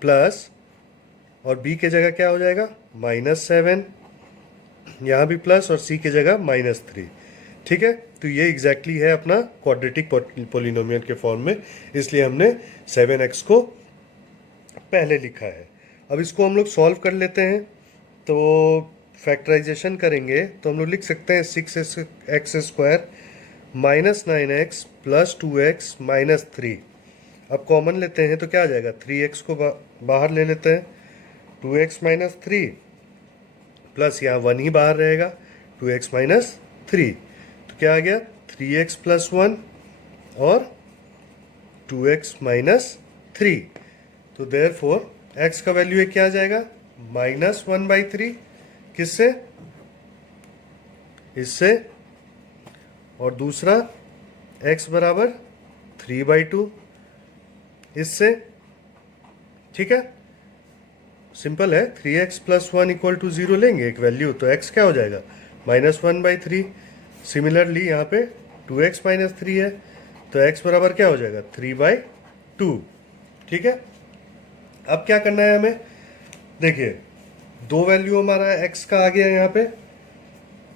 प्लस, और b के जगह क्या हो जाएगा, -7, यहाँ भी प्लस और c की जगह -3। ठीक है, तो ये एग्जैक्टली है अपना क्वाड्रेटिक पोलिनोमियल के फॉर्म में, इसलिए हमने 7x को पहले लिखा है। अब इसको हम लोग सॉल्व कर लेते हैं, तो फैक्टराइजेशन करेंगे तो हम लोग लिख सकते हैं 6x² minus 9x plus 2x minus 3। अब कॉमन लेते हैं तो क्या आ जाएगा, 3x को बाहर ले लेते हैं, 2x माइनस 3 प्लस यहाँ 1 ही बाहर रहेगा, 2x माइनस 3, तो क्या आ गया, 3x प्लस 1 और 2x माइनस 3। तो देयरफॉर x का वैल्यू क्या आ जाएगा, -1/3, किससे, इससे, और दूसरा x बराबर 3/2 इससे। ठीक है, सिंपल है, 3x प्लस 1 इक्वल टू 0 लेंगे एक वैल्यू, तो x क्या हो जाएगा, -1/3। सिमिलरली यहाँ पे 2x माइनस 3 है, तो x बराबर क्या हो जाएगा, 3/2। ठीक है, अब क्या करना है हमें, देखिए 2 वैल्यू हमारा x का आ गया यहाँ पे,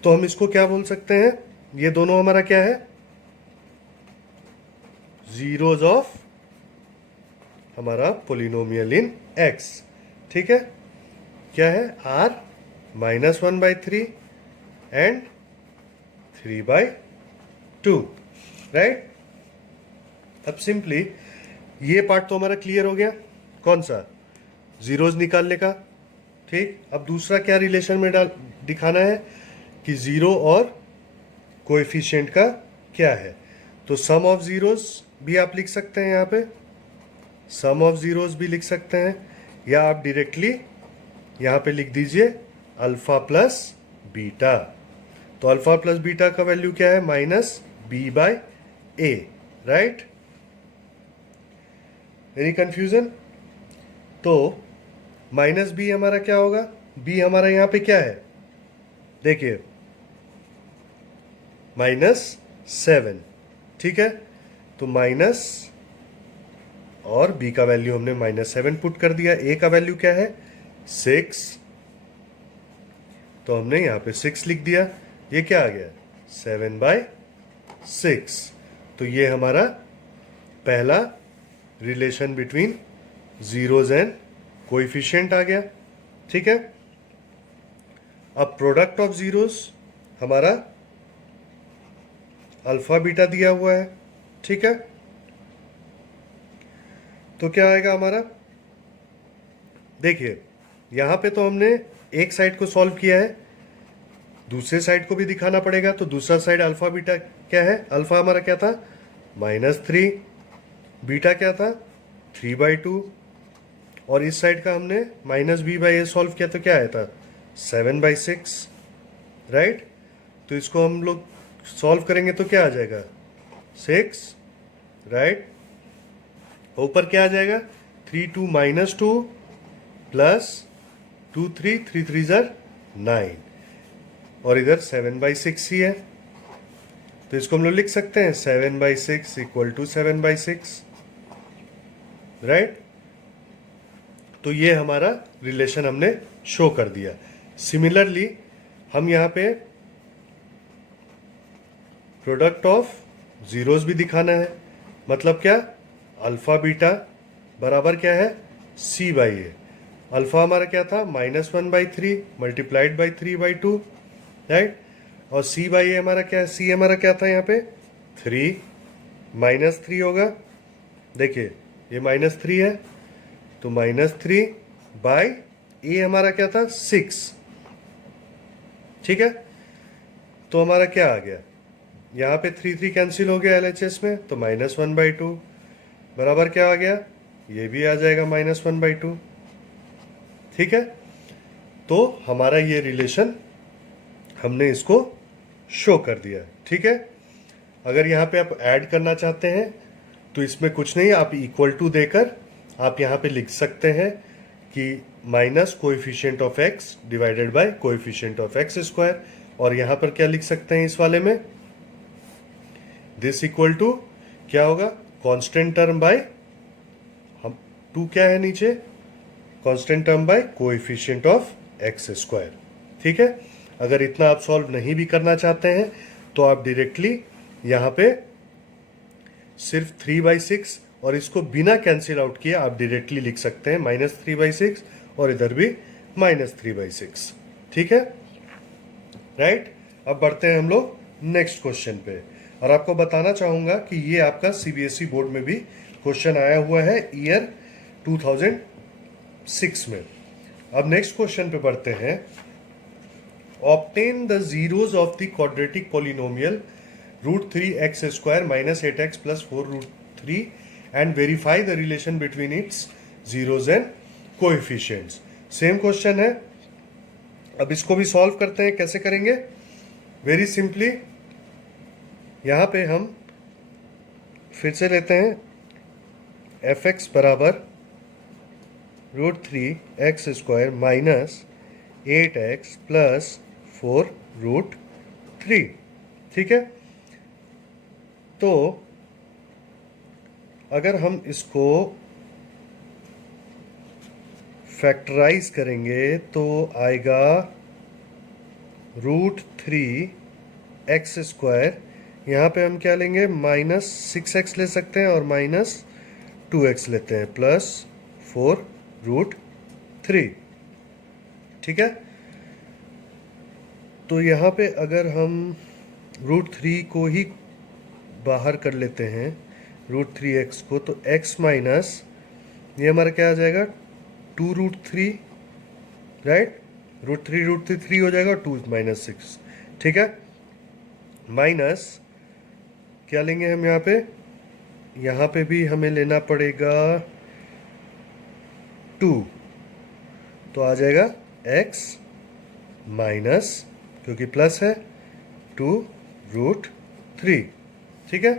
तो हम इसको क्या बोल सकते हैं, ये दोनों हमारा क्या है, जीरोज ऑफ हमारा पोलिनोमियल इन x। ठीक है, क्या है, r -1/3 एंड 3/2, राइट। अब सिंपली ये पार्ट तो हमारा क्लियर हो गया, कौन सा, जीरोज निकालने का। ठीक, अब दूसरा क्या रिलेशन में दिखाना है कि जीरो और कोएफिशिएंट का क्या है, तो सम ऑफ जीरोज भी आप लिख सकते हैं, यहाँ पे सम ऑफ जीरोज भी लिख सकते हैं, या आप डायरेक्टली यहाँ पे लिख दीजिए अल्फा प्लस बीटा। तो अल्फा प्लस बीटा का वैल्यू क्या है, -b/a, राइट। Any confusion? तो -b हमारा क्या होगा, b हमारा यहाँ पे क्या है, देखिए -7। ठीक है, तो माइनस और b का वैल्यू हमने -7 पुट कर दिया, a का वैल्यू क्या है, 6, तो हमने यहाँ पे 6 लिख दिया, ये क्या आ गया, 7/6। तो ये हमारा पहला relation between zeros and coefficient आ गया। ठीक है, अब प्रोडक्ट ऑफ जीरोज हमारा अल्फा बीटा दिया हुआ है। ठीक है, तो क्या आएगा हमारा, देखिए यहां पे तो हमने एक साइड को सॉल्व किया है, दूसरे साइड को भी दिखाना पड़ेगा, तो दूसरा साइड अल्फा बीटा क्या है, अल्फा हमारा क्या था, -3, बीटा क्या था, 3/2, और इस साइड का हमने -b/a सॉल्व किया तो क्या आया था, 7/6, राइट। तो इसको हम लोग सॉल्व करेंगे तो क्या आ जाएगा, 6, राइट। ऊपर क्या आ जाएगा, 3 2 -2 प्लस 2 3 3 3 9, और इधर 7/6 ही है, तो इसको हम लोग लिख सकते हैं 7/6 इक्वल टू 7/6, राइट। तो ये हमारा रिलेशन हमने शो कर दिया। सिमिलरली हम यहाँ पे प्रोडक्ट ऑफ जीरोज भी दिखाना है, मतलब क्या, अल्फा बीटा बराबर क्या है, c/a। अल्फा हमारा क्या था, -1/3 मल्टीप्लाइड बाई 3/2, राइट। और c/a हमारा क्या है, c हमारा क्या था यहाँ पे, 3, -3 होगा, देखिए ये -3 है, तो -3 बाई a हमारा क्या था, 6, ठीक है, तो हमारा क्या आ गया, यहाँ पे 3 कैंसिल हो गया LHS में, तो -1/2 बराबर क्या आ गया, ये भी आ जाएगा -1/2। ठीक है, तो हमारा ये रिलेशन हमने इसको शो कर दिया। ठीक है, अगर यहाँ पे आप ऐड करना चाहते हैं तो इसमें कुछ नहीं, आप इक्वल टू देकर आप यहाँ पे लिख सकते हैं कि minus coefficient of x divided by coefficient of x square, और यहाँ पर क्या लिख सकते हैं इस वाले में, दिस इक्वल टू क्या होगा, कांस्टेंट टर्म बाय, हम 2 क्या है नीचे, constant term by coefficient of x square. ठीक है, अगर इतना आप सॉल्व नहीं भी करना चाहते हैं तो आप डायरेक्टली यहाँ पे सिर्फ 3/6 और इसको बिना कैंसिल आउट किए आप डायरेक्टली लिख सकते हैं -3/6, और इधर भी -3/6। ठीक है, राइट। अब बढ़ते हैं हम लोग नेक्स्ट क्वेश्चन पे, और आपको बताना चाहूंगा कि ये आपका CBSE बोर्ड में भी क्वेश्चन आया हुआ है ईयर 2006 में। अब नेक्स्ट क्वेश्चन पे बढ़ते हैं। Obtain the zeros of the quadratic polynomial √3x square -8x + 4√3 and verify the relation between its zeros and coefficients. Same question है, अब इसको भी सॉल्व करते हैं। कैसे करेंगे, वेरी सिंपली, यहां पे हम फिर से लेते हैं fx बराबर √3x स्क्वायर -8x + 4√3। ठीक है, तो अगर हम इसको फैक्टराइज करेंगे तो आएगा √3x स्क्वायर, यहाँ पे हम क्या लेंगे, -6x ले सकते हैं और -2x लेते हैं, +4√3। ठीक है, तो यहाँ पे अगर हम √3 को ही बाहर कर लेते हैं, √3x को, तो x माइनस ये हमारा क्या आ जाएगा, 2√3, राइट, √3 3 हो जाएगा, 2 - 6। ठीक है, माइनस क्या लेंगे हम यहाँ पे भी हमें लेना पड़ेगा 2, तो आ जाएगा x माइनस, क्योंकि प्लस है, 2√3। ठीक है,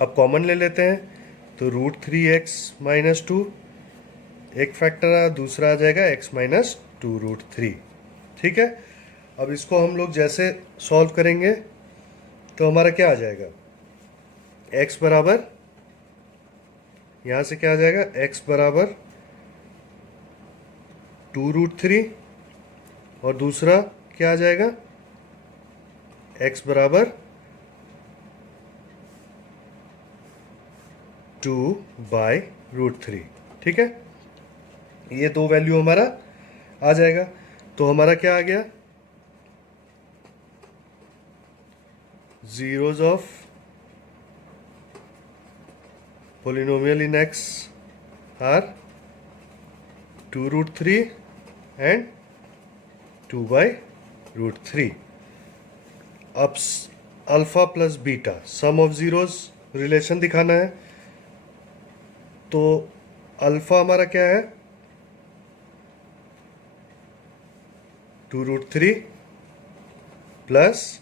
अब कॉमन ले लेते हैं, तो √3x - 2 एक फैक्टर आ, दूसरा आ जाएगा x - 2√3। ठीक है, अब इसको हम लोग जैसे सॉल्व करेंगे तो हमारा क्या आ जाएगा, x बराबर, यहाँ से क्या आ जाएगा, x बराबर 2√3, और दूसरा क्या आ जाएगा, x बराबर 2/√3। ठीक है, ये दो वैल्यू हमारा आ जाएगा, तो हमारा क्या आ गया, zeros of polynomial in x are 2√3 and 2/√3। अब alpha plus beta some of zeros relation दिखाना है, तो अल्फा हमारा क्या है, 2√3 प्लस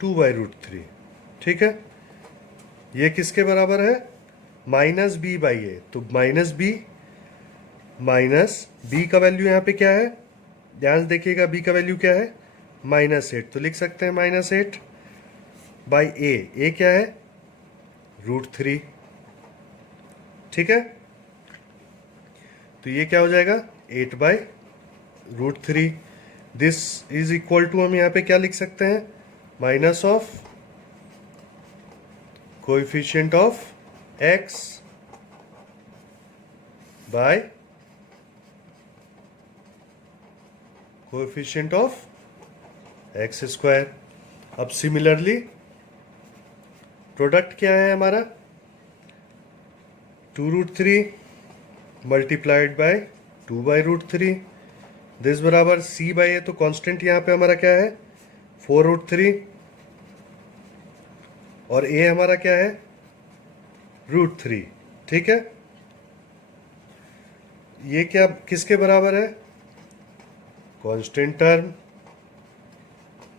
2/√3। ठीक है, ये किसके बराबर है, -b/a, तो -b का वैल्यू यहाँ पे क्या है, ध्यान से देखिएगा, b का वैल्यू क्या है, -8, तो लिख सकते हैं -8/a, a क्या है, √3। ठीक है, तो ये क्या हो जाएगा, 8/√3। दिस इज इक्वल टू, हम यहाँ पे क्या लिख सकते हैं, minus of coefficient of x by coefficient of x square. अब सिमिलरली प्रोडक्ट क्या है हमारा, 2√3 मल्टीप्लाइड बाय 2/√3, दिस बराबर सी बाई ए, तो कांस्टेंट यहां पे हमारा क्या है 4√3 और ए हमारा क्या है √3। ठीक है, ये क्या किसके बराबर है कांस्टेंट टर्म,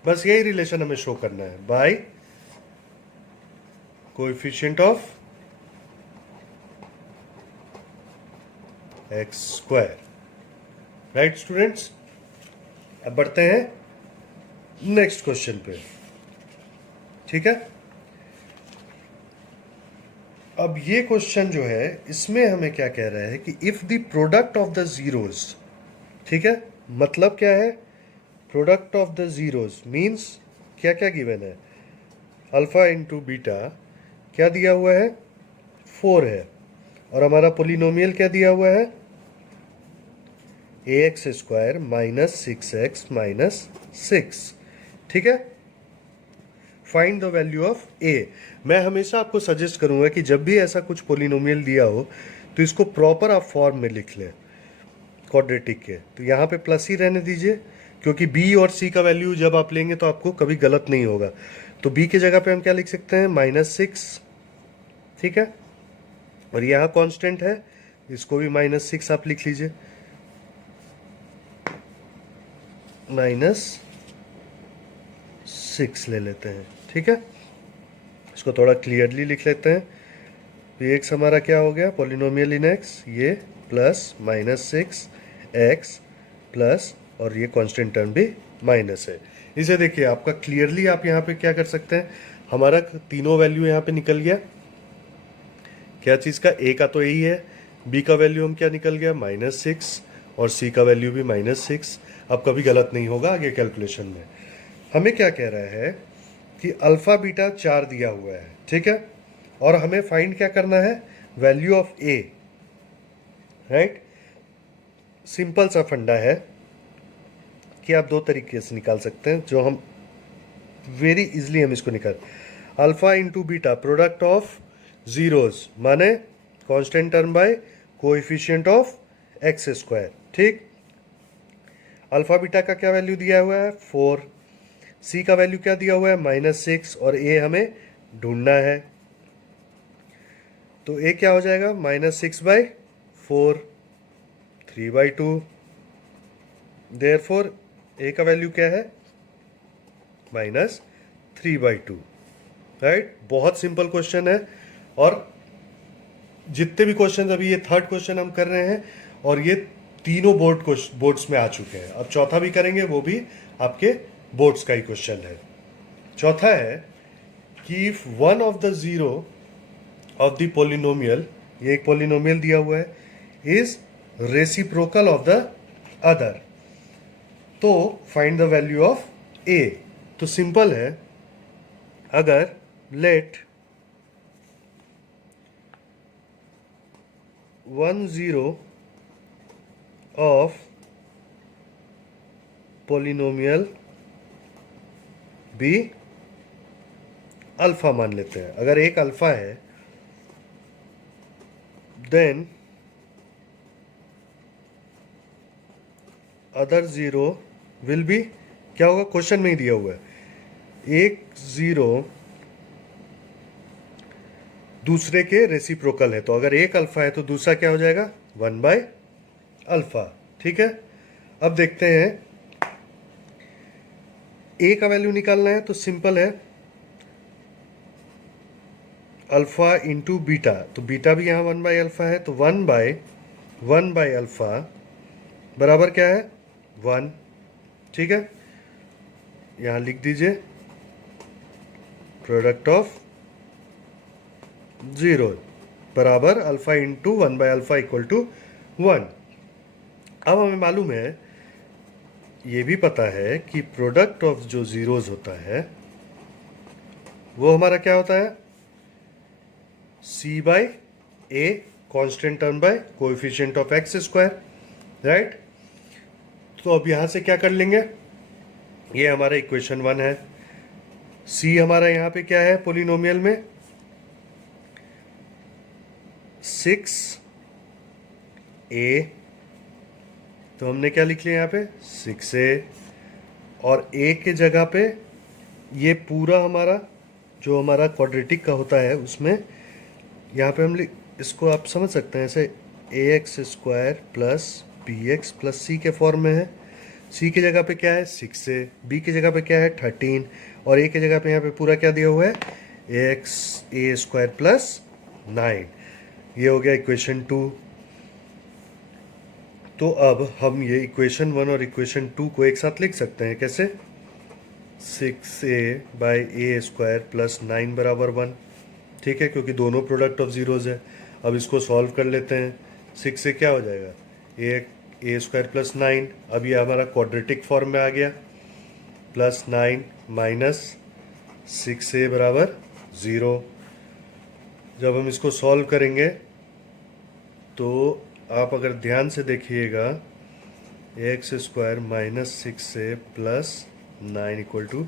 बस यही रिलेशन हमें शो करना है by coefficient of x square. Right students, अब बढ़ते हैं नेक्स्ट क्वेश्चन पे। ठीक है, अब ये क्वेश्चन जो है इसमें हमें क्या कह रहा है कि if the product of the zeros, ठीक है, मतलब क्या है product of the zeros means क्या क्या गिवन है, अल्फा इंटू बीटा क्या दिया हुआ है 4 है, और हमारा पोलिनोमियल क्या दिया हुआ है ax square minus 6x minus 6। ठीक है, find the value of a। मैं हमेशा आपको सजेस्ट करूंगा कि जब भी ऐसा कुछ पोलिनोमियल दिया हो तो इसको प्रॉपर आप फॉर्म में लिख लें क्वाड्रेटिक के। तो यहाँ पे प्लस ही रहने दीजिए, क्योंकि b और c का वैल्यू जब आप लेंगे तो आपको कभी गलत नहीं होगा। तो b की जगह पे हम क्या लिख सकते हैं -6। ठीक है, और यहाँ कांस्टेंट है, इसको भी -6 आप लिख लीजिए, -6 ले लेते हैं। ठीक है, इसको थोड़ा क्लियरली लिख लेते हैं। तो एक्स हमारा क्या हो गया पोलिनोमियल इन एक्स, ये प्लस -6 एक्स प्लस, और ये कांस्टेंट टर्म भी माइनस है। इसे देखिए आपका क्लियरली, आप यहाँ पे क्या कर सकते हैं, हमारा तीनों वैल्यू यहाँ पे निकल गया। क्या चीज़ का, ए का तो यही है, बी का वैल्यू हम क्या निकल गया -6 और सी का वैल्यू भी -6। अब कभी गलत नहीं होगा आगे कैलकुलेशन में। हमें क्या कह रहा है कि अल्फा बीटा 4 दिया हुआ है। ठीक है, और हमें फाइंड क्या करना है value of A. Right, simple सा फंडा है कि आप दो तरीके से निकाल सकते हैं, जो हम वेरी इजली हम इसको निकाल, alpha into beta product of zeros माने constant term by coefficient of x square. ठीक, अल्फा बीटा का क्या वैल्यू दिया हुआ है 4, सी का वैल्यू क्या दिया हुआ है -6, और ए हमें ढूंढना है। तो ए क्या हो जाएगा -6/4 3/2। देयरफॉर ए का वैल्यू क्या है -3/2। राइट, बहुत सिंपल क्वेश्चन है, और जितने भी क्वेश्चन, अभी ये थर्ड क्वेश्चन हम कर रहे हैं और ये तीनों बोर्ड्स में आ चुके हैं। अब चौथा भी करेंगे, वो भी आपके बोर्ड्स का ही क्वेश्चन है। चौथा है कि if one of the zero of the polynomial, ये एक पोलिनोमियल दिया हुआ है, is reciprocal of the other, तो find the value of a. तो सिंपल है, अगर let 1 0 of polynomial be alpha मान लेते हैं, अगर एक अल्फा है then other zero will be, क्या होगा क्वेश्चन में ही दिया हुआ है, एक जीरो दूसरे के रेसिप्रोकल है, तो अगर एक अल्फा है तो दूसरा क्या हो जाएगा 1/अल्फा। ठीक है, अब देखते हैं ए का वैल्यू निकालना है, तो सिंपल है अल्फा इंटू बीटा, तो बीटा भी यहाँ 1/अल्फा है, तो 1/1/अल्फा बराबर क्या है 1। ठीक है, यहाँ लिख दीजिए प्रोडक्ट ऑफ जीरो बराबर अल्फा इंटू 1/अल्फा इक्वल टू 1। अब हमें मालूम है, ये भी पता है कि प्रोडक्ट ऑफ जो जीरोज होता है वो हमारा क्या होता है c/a constant term by coefficient of x square. Right, तो अब यहां से क्या कर लेंगे, ये हमारा इक्वेशन 1 है, c हमारा यहां पे क्या है पोलिनोमियल में 6a, तो हमने क्या लिख लिया यहाँ पे 6a, और a के जगह पे ये पूरा हमारा जो हमारा क्वाड्रेटिक का होता है उसमें यहाँ पे हम इसको आप समझ सकते हैं ऐसे ax² plus bx plus c के फॉर्म में है। c की जगह पे क्या है 6a, b की जगह पे क्या है 13, और a की जगह पे यहाँ पे पूरा क्या दिया हुआ है ax² प्लस 9। ये हो गया इक्वेशन 2। तो अब हम ये इक्वेशन 1 और इक्वेशन 2 को एक साथ लिख सकते हैं। कैसे? 6a/a² प्लस 9 बराबर 1। ठीक है, क्योंकि दोनों प्रोडक्ट ऑफ जीरोज है। अब इसको सॉल्व कर लेते हैं। 6 से क्या हो जाएगा a² प्लस 9। अब ये हमारा क्वाड्रेटिक फॉर्म में आ गया, प्लस 9 माइनस 6a बराबर 0। जब हम इसको सॉल्व करेंगे तो आप अगर ध्यान से देखिएगा ax² minus 6a plus 9 equal to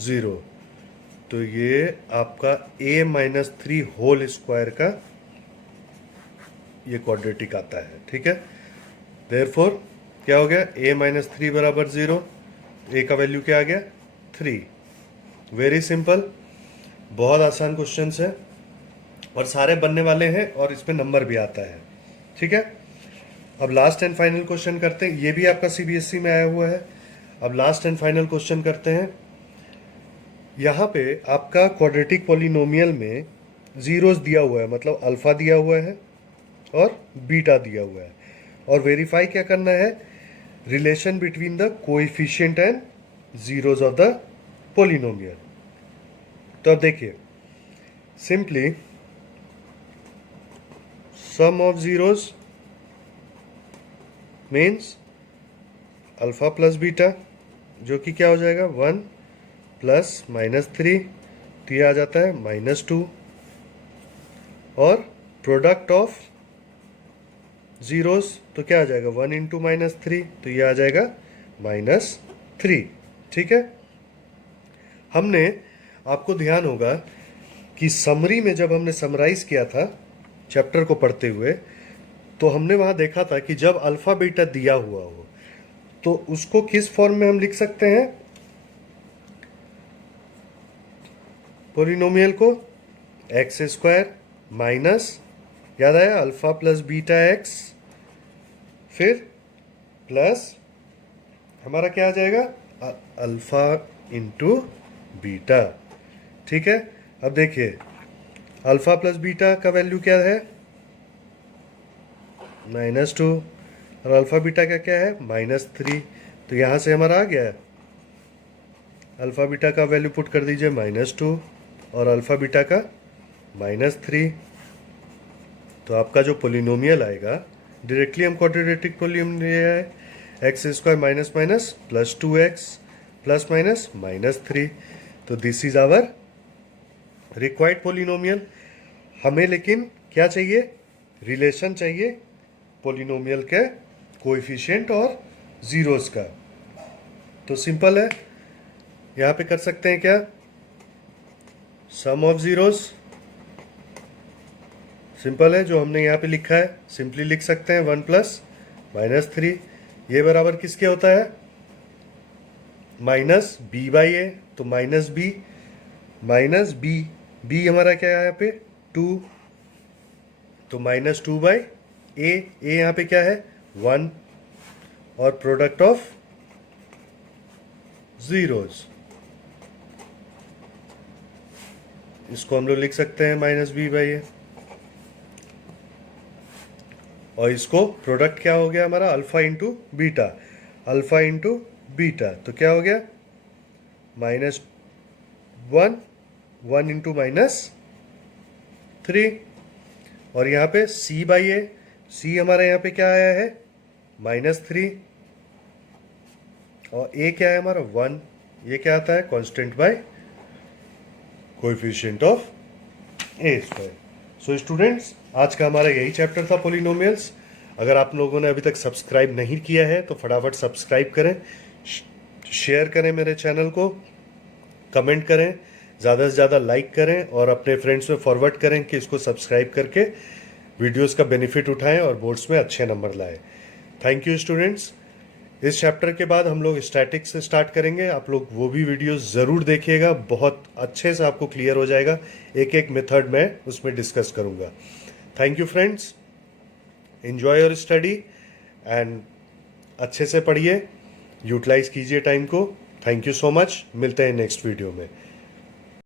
0, तो ये आपका a-3 होल स्क्वायर का ये क्वाड्रेटिक आता है। ठीक है, देयरफॉर क्या हो गया a-3 बराबर 0। a का वैल्यू क्या आ गया 3। वेरी सिंपल, बहुत आसान क्वेश्चन है और सारे बनने वाले हैं और इसमें नंबर भी आता है। ठीक है, अब लास्ट एंड फाइनल क्वेश्चन करते हैं। ये भी आपका सीबीएसई में आया हुआ है। अब लास्ट एंड फाइनल क्वेश्चन करते हैं। यहाँ पे आपका क्वाड्रेटिक पॉलिनोमियल में जीरोस दिया हुआ है, मतलब अल्फा दिया हुआ है और बीटा दिया हुआ है, और वेरीफाई क्या करना है relation between the coefficient and zeros of the polynomial. तो अब देखिए, simply some of zeros means alpha plus beta, जो कि क्या हो जाएगा 1 प्लस -3, तो ये आ जाता है -2, और प्रोडक्ट ऑफ जीरोस तो क्या आ जाएगा 1 इंटू -3, तो ये आ जाएगा -3। ठीक है, हमने आपको ध्यान होगा कि समरी में जब हमने समराइज किया था चैप्टर को पढ़ते हुए, तो हमने वहां देखा था कि जब अल्फा बीटा दिया हुआ हो तो उसको किस फॉर्म में हम लिख सकते हैं पॉलिनोमियल को, x² माइनस, याद आया अल्फा प्लस बीटा x, फिर प्लस हमारा क्या आ जाएगा अल्फा इंटू बीटा। ठीक है, अब देखिए अल्फा प्लस बीटा का वैल्यू क्या है -2, और अल्फा बीटा का क्या है -3, तो यहाँ से हमारा आ गया है अल्फा बीटा का वैल्यू पुट कर दीजिए -2 और अल्फा बीटा का -3। तो आपका जो पोलिनोमियल आएगा, डायरेक्टली हम क्वाड्रेटिक पोलिनोमियल लिया है x² minus minus plus 2x plus minus -3, तो this is our required polynomial. हमें लेकिन क्या चाहिए रिलेशन चाहिए पोलिनोमियल के कोएफिशिएंट और जीरोस का। तो सिंपल है, यहाँ पे कर सकते हैं क्या सम ऑफ जीरोस, सिंपल है जो हमने यहाँ पे लिखा है सिंपली लिख सकते हैं 1 प्लस -3, ये बराबर किसके होता है -b/a, तो -b b हमारा क्या है यहाँ पे 2, तो -2/a, a यहाँ पे क्या है 1, और प्रोडक्ट ऑफ जीरोस इसको हम लोग लिख सकते हैं -b/a, और इसको प्रोडक्ट क्या हो गया हमारा alpha into beta, alpha into beta, तो क्या हो गया -1 इंटू -3, और यहाँ पे c/a, c हमारा यहाँ पे क्या आया है -3, और a क्या है हमारा 1, ये क्या आता है constant by coefficient of a²। So students, आज का हमारा यही चैप्टर था पॉलिनोमियल्स। अगर आप लोगों ने अभी तक सब्सक्राइब नहीं किया है तो फटाफट सब्सक्राइब करें, शेयर करें मेरे चैनल को, कमेंट करें, ज़्यादा से ज़्यादा लाइक करें और अपने फ्रेंड्स में फॉरवर्ड करें कि इसको सब्सक्राइब करके वीडियोस का बेनिफिट उठाएं और बोर्ड्स में अच्छे नंबर लाएं। Thank you students. इस चैप्टर के बाद हम लोग स्टैटिक्स से स्टार्ट करेंगे। आप लोग वो भी वीडियोस ज़रूर देखिएगा, बहुत अच्छे से आपको क्लियर हो जाएगा। एक एक मेथड मैं उसमें डिस्कस करूँगा। Thank you friends, enjoy your study and अच्छे से पढ़िए, यूटिलाइज कीजिए टाइम को। थैंक यू सो मच, मिलते हैं नेक्स्ट वीडियो में।